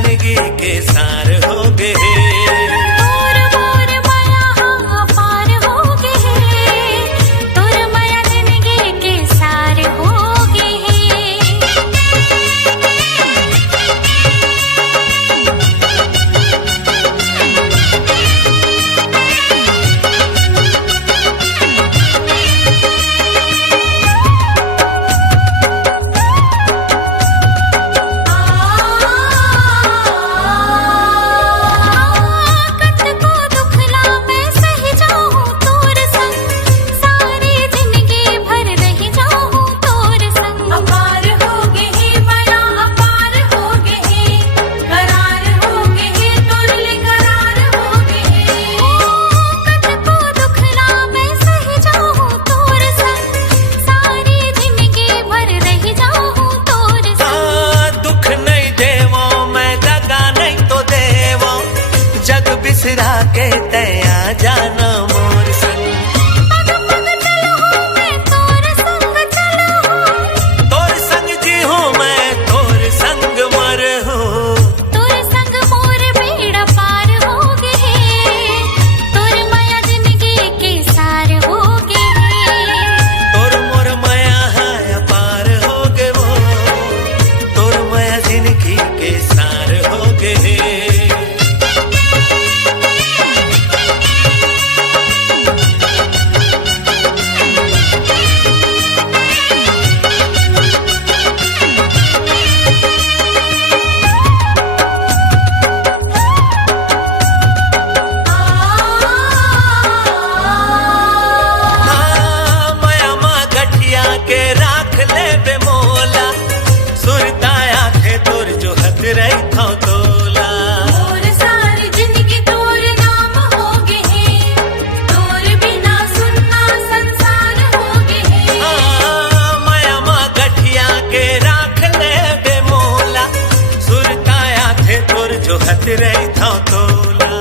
जिंदगी के सार हो गए। बिसरा के तया जाना मोर संग, पग पग चलो मैं तोर संग चलो, तोर संग जी हूँ मैं तोर संग मर हूँ, तोर संग मोर बेड़ा पार हो गए, तोर माया जिंदगी के सार हो गए, तोर मोर माया है पार हो गए वो, तोर माया जिंदगी के सार हो गए। के राख ले बेमोला, सुरताया थे तोर जो हथ रही था तोला, और सारी जिंदगी तोर नाम हो गए, तोर बिना सुनना संसार हो गए। माया माँ गठिया के राख ले बेमोला, सुरताया थे तोर जो हथ रही था तोला,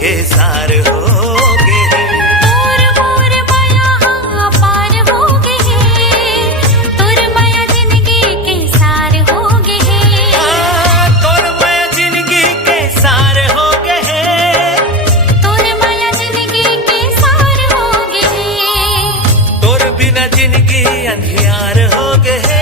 के सार हो गए। तोर मोर माया पार हो गए, तोर माया जिंदगी के सार हो गए, तोर माया जिंदगी के सार हो गए, तोर माया जिंदगी के सार हो गए, तोर बिना जिंदगी अंधियार हो गए।